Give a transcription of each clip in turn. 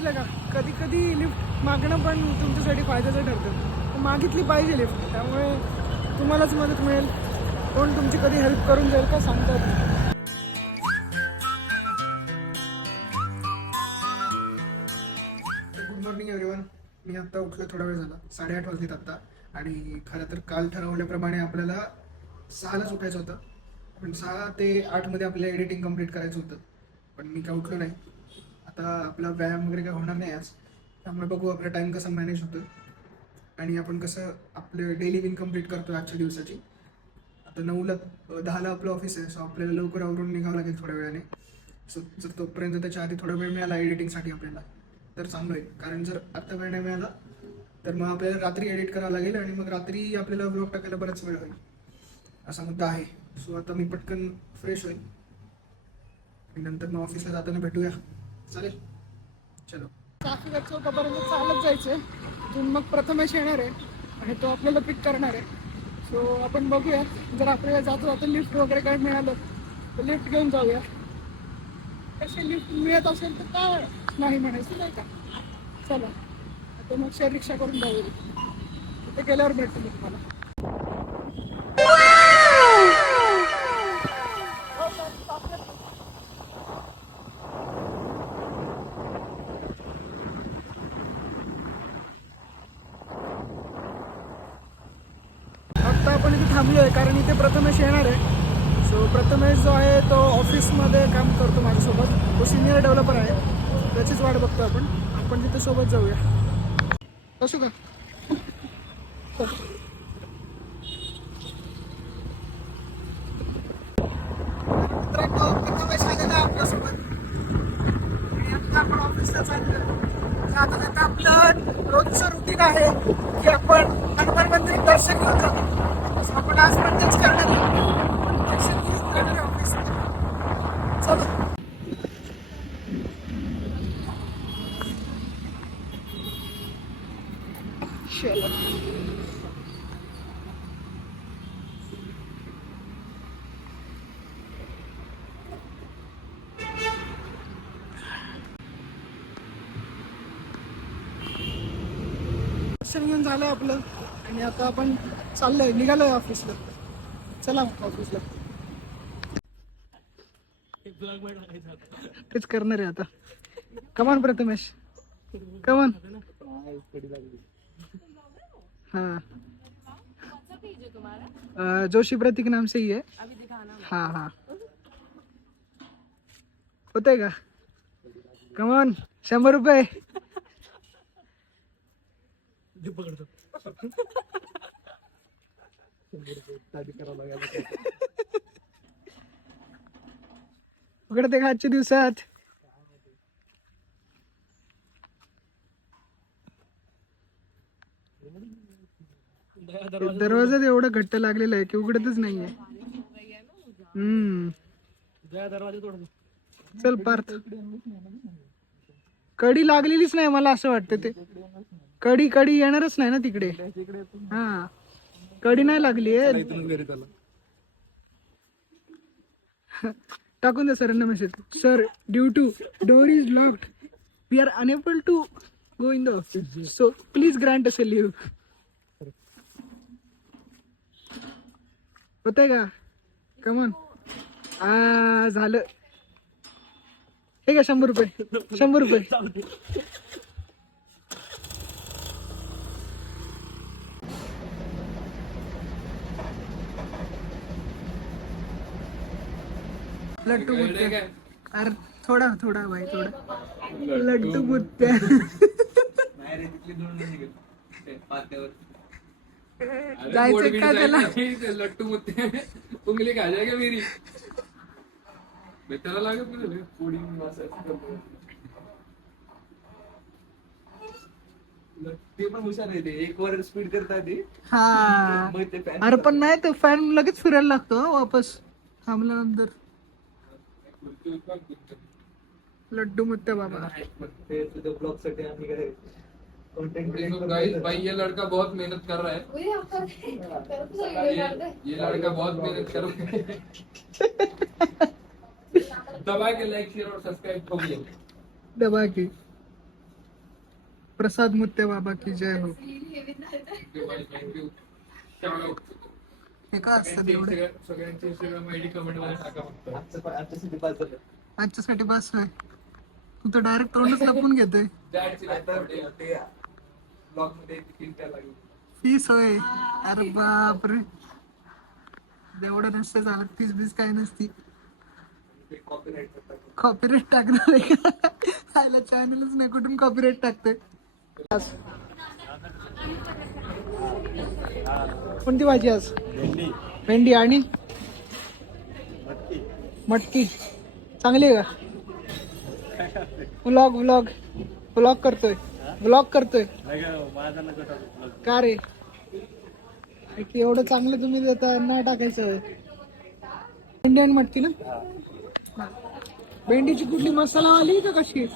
बघितलं का, कधी कधी लिफ्ट मागणं पण तुमच्यासाठी फायद्याचं ठरतं. मागितली पाहिजे लिफ्ट, त्यामुळे तुम्हालाच मदत मिळेल. कोण तुमची कधी हेल्प करून जाईल का सांगतात. Good morning everyone. मी आत्ता उठलो, थोडा वेळ झाला, 8:30 वाजलेत आत्ता. आणि खरं तर काल ठरवल्याप्रमाणे आपल्याला 6लाच उठायचं होतं, पण 6 ते 8 मध्ये आपल्याला एडिटिंग कम्प्लीट करायचं होतं. पण मी काय उठलो नाही. आता आपला व्यायाम वगैरे काय होणार नाही आज, त्यामुळे बघू आपला टाईम कसा मॅनेज होतो आणि आपण कसं आपलं डेली विन कम्प्लीट करतो आजच्या दिवसाची. आता 9ला 10ला आपलं ऑफिस आहे, सो आपल्याला लवकर आवरून निघावं लागेल थोड्या वेळाने. सो जर तोपर्यंत त्याच्या आधी थोडा वेळ मिळाला एडिटिंगसाठी आपल्याला तर चांगलं आहे. कारण जर आत्ता वेळ नाही मिळाला तर मग आपल्याला रात्री एडिट करावं लागेल आणि मग रात्री आपल्याला ब्लॉग टाकायला बराच वेळ होईल, असा मुद्दा आहे. सो आता मी पटकन फ्रेश होईल आणि नंतर मग ऑफिसला जाताना भेटूया. चालेल, चलो. ट्रॅफिक चौकापर्यंत चालत जायचं आहे. तिथून मग प्रथमेश येणार आहे आणि तो आपल्याला पिक करणार आहे. सो आपण बघूया, जर आपल्याला जातो जातो लिफ्ट वगैरे काय मिळालं तर लिफ्ट घेऊन जाऊया. कशी लिफ्ट मिळत असेल तर काय नाही म्हणायचं, नाही का. चला आता मग शेअर रिक्षा करून जाऊया. तिथे गेल्यावर भेटतो मी तुम्हाला. आत्ता आपण इथे थांबलो आहे कारण इथे प्रथमेश येणार आहे. सो प्रथमेश जो आहे तो ऑफिसमध्ये काम करतो माझ्यासोबत, तो सिनियर डेव्हलपर आहे, त्याचीच वाट बघतो आपण. आपण तिथे सोबत जाऊया, असू का. मित्रांनो, प्रथमेश आलेला आहे आपल्यासोबत आणि आता आपण ऑफिसला चाललो. आता आपलं रोजचं रुटीन आहे की आपण हनुमान मंदिर दर्शन घेऊन जातो. आपण आज पण तेच करणार आहे, दर्शन घेऊन जाणार आहे ऑफिसला. चलो. दर्शन घेऊन झालं आपलं आणि आता आपण चाललोय, निघालोय ऑफिसला. चला मग ऑफिसला. तेच करणार आहे आता. कमान प्रथमेश, कमान. हाँ, जोशी प्रतीक नाम से ही है. हाँ हाँ, होतंय का. कमान, 100 रुपये. उघडते का आजच्या दिवसात. दरवाजाच एवढं घट्ट लागलेलं आहे की उघडतच नाहीये. चल पार्थ. कडी लागलेलीच नाही मला असं वाटतं. ते कडी येणारच नाही ना तिकडे. हा, कडी नाही लागली आहे. टाकून द्या सरांना message. Sir, due to door is locked we are unable to go in the office, so please grant us leave. होतंय का. कमॉन. झालं. ठीक आहे, 100 रुपये. 100 रुपये. लड्डू मुत्त्या. अरे थोडा थोडा भाई, थोडा. लड्डू मुत्त्या. जायचं का त्याला. लट्टू मुत्ते उंगली खा जाएगा मेरी. त्याला लागत नाही पोळी. ते पण हुशार आहे, ते एक वर स्पीड करतात ते. हा, अरे पण नाही, तो फॅन लगेच फिरायला लागतो वापस थांबल्यानंतर. लड्डू मुत्त्या बाबा. ब्लॉग साठी आम्ही काय गाइस, भाई ये लड़का बहुत मेहनत कर रहा है. ये लड़का बहुत मेहनत कर रहा है. दबा के लाइक शेयर और सब्सक्राइब करिए. दबा के. प्रसाद मुत्ते बाबा की जय हो. थँक्यू. हे काय असतं एवढं सगळ्यांची इंस्टाग्राम आयडी कमेंट मध्ये टाका फक्त. आजच्यासाठी बस होय. तू तर डायरेक्ट तोंडच लपून घेतोय. ब्लॉग मध्ये तीन त्या लागेल. फीस होय. अरे बापरे, एवढं नसतं चालत. फीस बीस काही नसती. कॉपीराईट टाकणार आहे का? आयला चॅनलच नाही, कुठून कॉपीराईट टाकतोय. कोणती भाजी आज? भेंडी आणि मटकी. चांगली आहे का? व्लॉग व्लॉग व्लॉग करतोय. व्लॉग करतोय का रे? की एवढं चांगलं तुम्ही देता, नाही टाकायचं. भेंडी आणि मटकी ना? भेंडीची कुठली मसाला आली का कशी?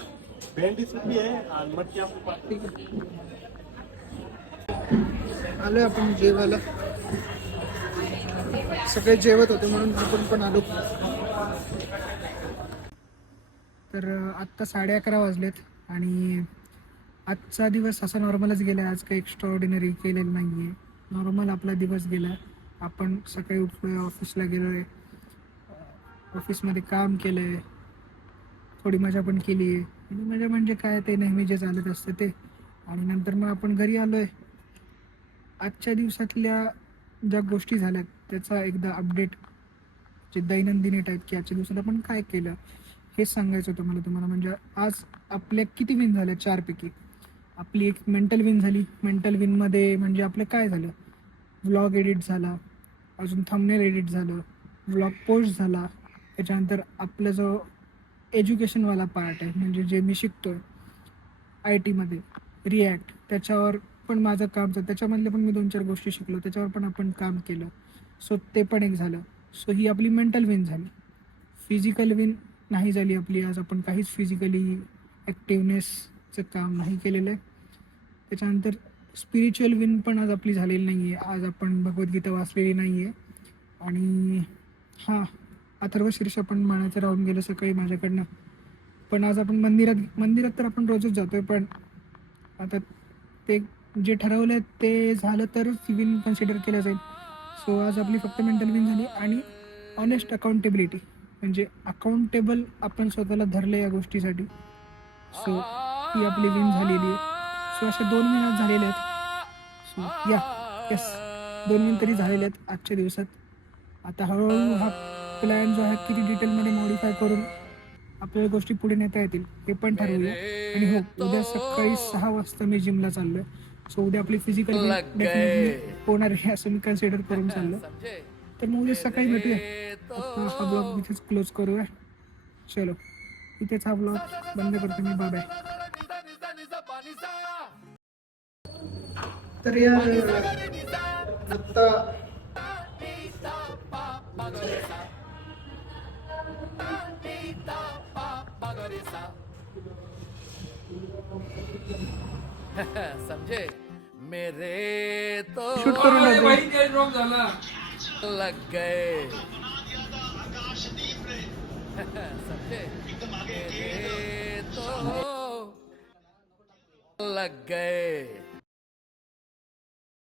भेंडी सुकी आहे आणि मटकी आपली. ठीक आहे. आलोय आपण जेवायला. सगळे जेवत होते म्हणून आपण पण आलो. तर आत्ता 11:30 वाजलेत आणि आजचा दिवस असा नॉर्मलच गेला. आज काही एक्स्ट्राऑर्डिनरी केलेलं नाही आहे. नॉर्मल आपला दिवस गेला. आपण सकाळी उठलोय, ऑफिसला गेलो आहे, ऑफिसमध्ये काम केलं आहे, थोडी मजा पण केली आहे. आणि मजा म्हणजे काय, ते नेहमी जे चालत असतं ते. आणि नंतर मग आपण घरी आलो आहे. आजच्या दिवसातल्या ज्या गोष्टी झाल्यात त्याचा एकदा अपडेट, जे दैनंदिनी टाईप, की आजच्या दिवसात आपण काय केलं हेच सांगायचं होतं मला तुम्हाला. म्हणजे आज आपल्या किती विन झाल्या? 4 पैकी आपली एक मेंटल विन झाली. मेंटल विनमध्ये म्हणजे आपलं काय झालं, व्लॉग एडिट झाला, अजून थंबनेल एडिट झालं, व्लॉग पोस्ट झाला. त्याच्यानंतर आपलं जो एज्युकेशनवाला पार्ट आहे, म्हणजे जे मी शिकतोय IT मध्ये रिॲक्ट, त्याच्यावर पण माझं काम झालं. त्याच्यामधले पण मी 2-4 गोष्टी शिकलो, त्याच्यावर पण आपण काम केलं. सो ते पण एक झालं. सो ही आपली मेंटल विन झाली. फिजिकल विन नाही झाली आपली. आज आपण काहीच फिजिकली ॲक्टिवनेसचं काम नाही केलेलं आहे. त्याच्यानंतर स्पिरिच्युअल विन पण आज आपली झालेली नाही आहे. आज आपण भगवद्गीता वाचलेली नाही आहे. आणि हां, अथर्व शीर्ष पण म्हणायचं राहून गेलं सकाळी माझ्याकडनं. पण आज आपण मंदिरात तर आपण रोजच जातोय, पण आता ते जे ठरवलं आहे ते झालं तरच विन कन्सिडर केलं जाईल. सो आज आपली फक्त मेंटल विन झाली. आणि ऑनेस्ट अकाउंटेबिलिटी, म्हणजे अकाउंटेबल आपण स्वतःला धरलं या गोष्टीसाठी. सो ती आपली विन झालेली आहे. सो अशा 2 विन आज झालेल्या आहेत. सो येस 2 विन तरी झालेल्या आहेत आजच्या दिवसात. आता हळूहळू हा प्लॅन जो आहे किती डिटेलमध्ये मॉडिफाय करून आपल्याला गोष्टी पुढे नेता येतील हे पण ठरवूया. आणि हो, उद्या सकाळी 6 वाजता मी जिमला चाललो आहे. सो उद्या आपली फिजिकल डेफिनेटली होणार आहे असं मी कन्सिडर करून चाललो. तर मग उद्या सकाळी भेटूया. हा ब्लॉग इथेच क्लोज करूया. चलो, इथेच हा ब्लॉग बंद करतो मी. Bye bye. तर यार आत्ता समझे मेरे तो शूट करून अरे टाकू. भाई ते ड्रॉप झाला. लग गए समझे मेरे तो लग गए